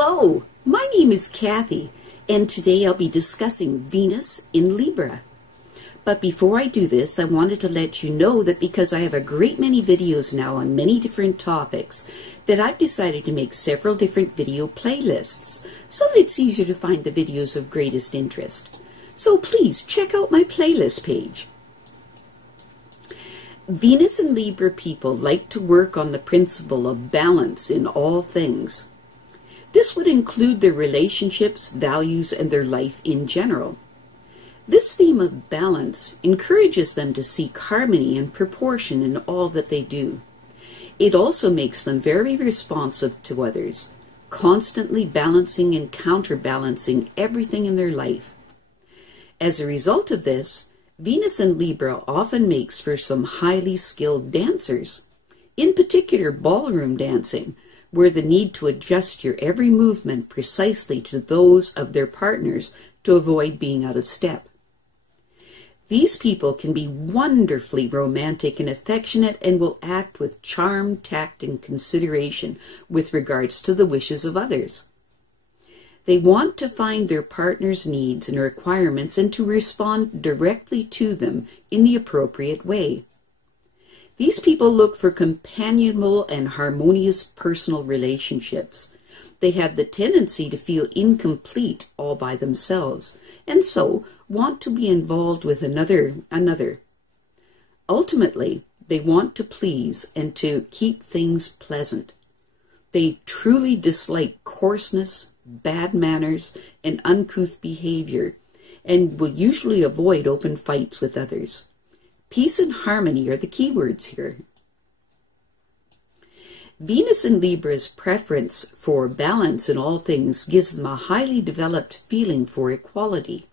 Hello, my name is Kathy, and today I'll be discussing Venus in Libra. But before I do this, I wanted to let you know that because I have a great many videos now on many different topics, that I've decided to make several different video playlists, so that it's easier to find the videos of greatest interest. So please check out my playlist page. Venus and Libra people like to work on the principle of balance in all things. This would include their relationships, values, and their life in general. This theme of balance encourages them to seek harmony and proportion in all that they do. It also makes them very responsive to others, constantly balancing and counterbalancing everything in their life. As a result of this, Venus in Libra often makes for some highly skilled dancers, in particular ballroom dancing, where the need to adjust your every movement precisely to those of their partners to avoid being out of step. These people can be wonderfully romantic and affectionate and will act with charm, tact, and consideration with regards to the wishes of others. They want to find their partner's needs and requirements and to respond directly to them in the appropriate way. These people look for companionable and harmonious personal relationships. They have the tendency to feel incomplete all by themselves, and so want to be involved with another. Ultimately, they want to please and to keep things pleasant. They truly dislike coarseness, bad manners, and uncouth behavior, and will usually avoid open fights with others. Peace and harmony are the key words here. Venus in Libra's preference for balance in all things gives them a highly developed feeling for equality.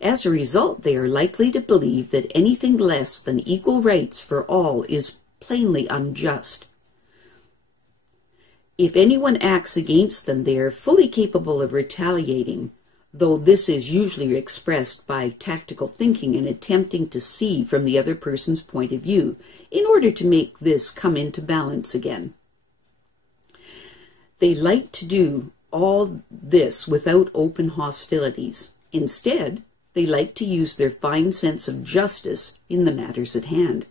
As a result, they are likely to believe that anything less than equal rights for all is plainly unjust. If anyone acts against them, they are fully capable of retaliating, though this is usually expressed by tactical thinking and attempting to see from the other person's point of view in order to make this come into balance again. They like to do all this without open hostilities. Instead, they like to use their fine sense of justice in the matters at hand.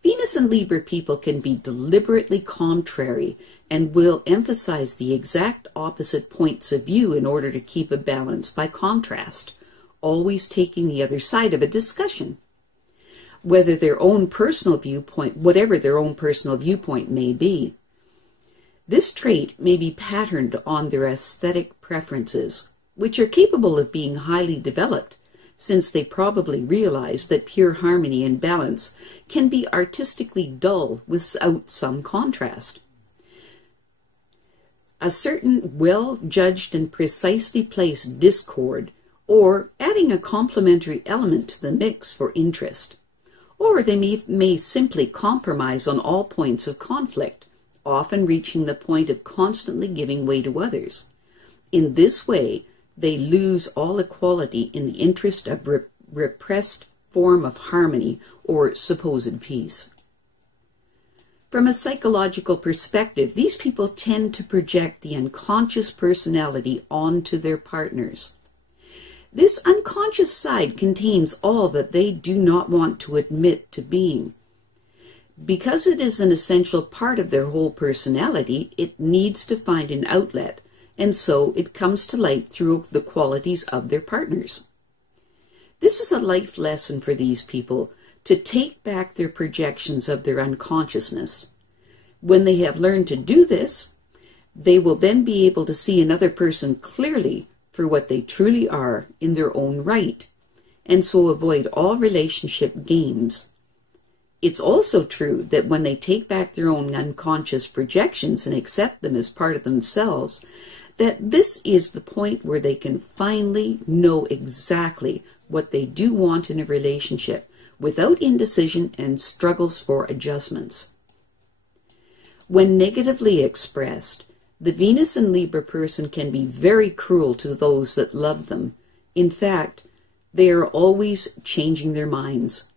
Venus and Libra people can be deliberately contrary and will emphasize the exact opposite points of view in order to keep a balance by contrast, always taking the other side of a discussion. Whatever their own personal viewpoint may be. This trait may be patterned on their aesthetic preferences, which are capable of being highly developed, since they probably realize that pure harmony and balance can be artistically dull without some contrast. A certain well-judged and precisely placed discord, or adding a complementary element to the mix for interest. Or they may simply compromise on all points of conflict, often reaching the point of constantly giving way to others. In this way, they lose all equality in the interest of repressed form of harmony or supposed peace. From a psychological perspective, these people tend to project the unconscious personality onto their partners. This unconscious side contains all that they do not want to admit to being. Because it is an essential part of their whole personality, it needs to find an outlet, and so it comes to light through the qualities of their partners. This is a life lesson for these people, to take back their projections of their unconsciousness. When they have learned to do this, they will then be able to see another person clearly for what they truly are in their own right, and so avoid all relationship games. It's also true that when they take back their own unconscious projections and accept them as part of themselves, that this is the point where they can finally know exactly what they do want in a relationship, without indecision and struggles for adjustments. When negatively expressed, the Venus and Libra person can be very cruel to those that love them. In fact, they are always changing their minds.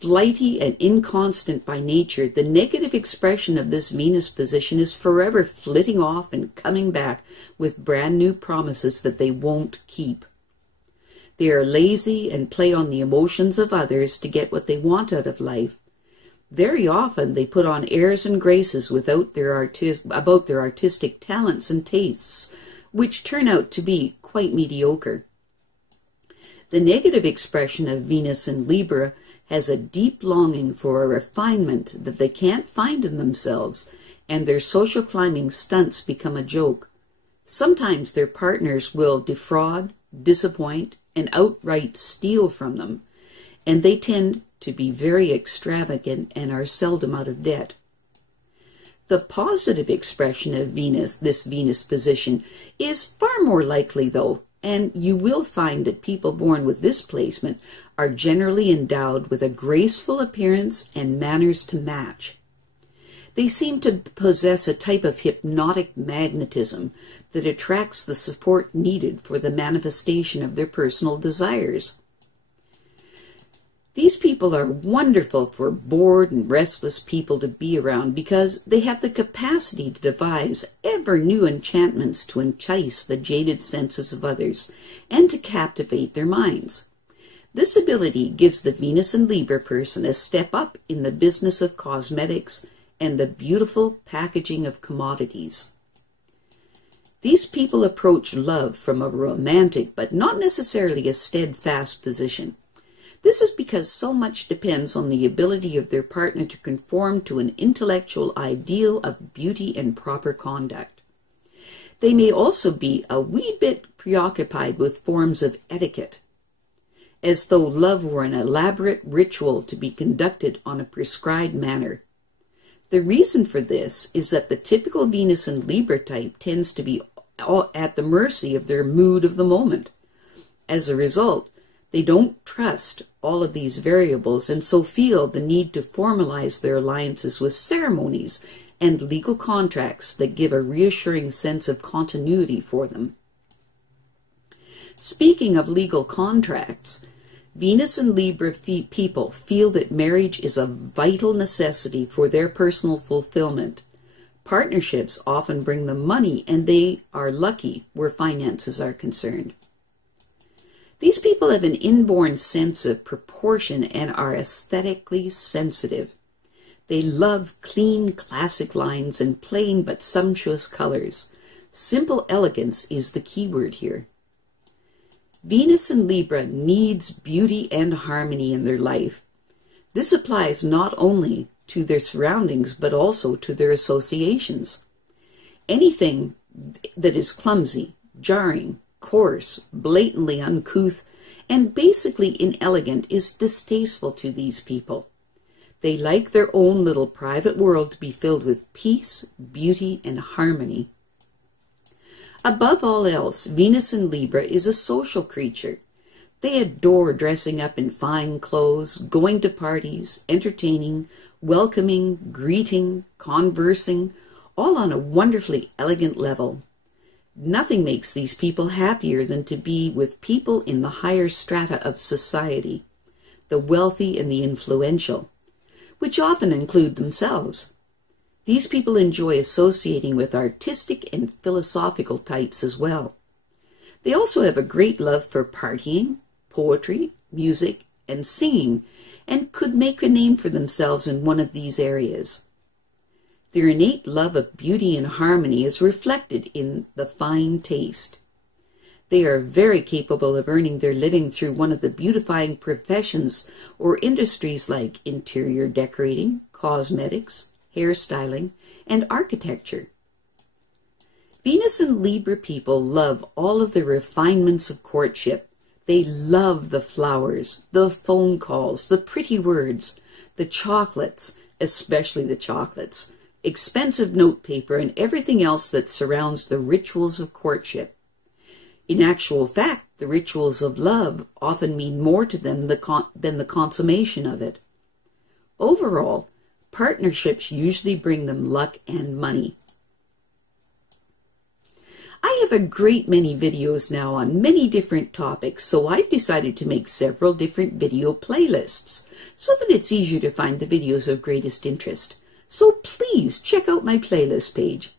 Flighty and inconstant by nature, the negative expression of this Venus position is forever flitting off and coming back with brand new promises that they won't keep. They are lazy and play on the emotions of others to get what they want out of life. Very often they put on airs and graces about their artistic talents and tastes, which turn out to be quite mediocre. The negative expression of Venus in Libra has a deep longing for a refinement that they can't find in themselves, and their social climbing stunts become a joke. Sometimes their partners will defraud, disappoint, and outright steal from them, and they tend to be very extravagant and are seldom out of debt. The positive expression of Venus, this Venus position, is far more likely though, and you will find that people born with this placement are generally endowed with a graceful appearance and manners to match. They seem to possess a type of hypnotic magnetism that attracts the support needed for the manifestation of their personal desires. These people are wonderful for bored and restless people to be around because they have the capacity to devise ever new enchantments to entice the jaded senses of others and to captivate their minds. This ability gives the Venus and Libra person a step up in the business of cosmetics and the beautiful packaging of commodities. These people approach love from a romantic but not necessarily a steadfast position. This is because so much depends on the ability of their partner to conform to an intellectual ideal of beauty and proper conduct. They may also be a wee bit preoccupied with forms of etiquette, as though love were an elaborate ritual to be conducted on a prescribed manner. The reason for this is that the typical Venus and Libra type tends to be at the mercy of their mood of the moment. As a result, they don't trust all of these variables and so feel the need to formalize their alliances with ceremonies and legal contracts that give a reassuring sense of continuity for them. Speaking of legal contracts, Venus and Libra people feel that marriage is a vital necessity for their personal fulfillment. Partnerships often bring them money, and they are lucky where finances are concerned. These people have an inborn sense of proportion and are aesthetically sensitive. They love clean, classic lines and plain but sumptuous colors. Simple elegance is the key word here. Venus in Libra needs beauty and harmony in their life. This applies not only to their surroundings but also to their associations. Anything that is clumsy, jarring, coarse, blatantly uncouth, and basically inelegant is distasteful to these people. They like their own little private world to be filled with peace, beauty, and harmony. Above all else, Venus in Libra is a social creature. They adore dressing up in fine clothes, going to parties, entertaining, welcoming, greeting, conversing, all on a wonderfully elegant level. Nothing makes these people happier than to be with people in the higher strata of society, the wealthy and the influential, which often include themselves. These people enjoy associating with artistic and philosophical types as well. They also have a great love for partying, poetry, music, and singing, and could make a name for themselves in one of these areas. Their innate love of beauty and harmony is reflected in the fine taste. They are very capable of earning their living through one of the beautifying professions or industries like interior decorating, cosmetics, hairstyling, and architecture. Venus and Libra people love all of the refinements of courtship. They love the flowers, the phone calls, the pretty words, the chocolates, especially the chocolates, expensive notepaper, and everything else that surrounds the rituals of courtship. In actual fact, the rituals of love often mean more to them than the consummation of it. Overall, partnerships usually bring them luck and money. I have a great many videos now on many different topics, so I've decided to make several different video playlists so that it's easier to find the videos of greatest interest. So please check out my playlist page.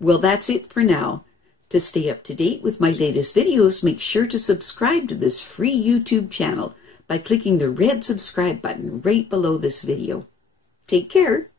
Well, that's it for now. To stay up to date with my latest videos, make sure to subscribe to this free YouTube channel by clicking the red subscribe button right below this video. Take care.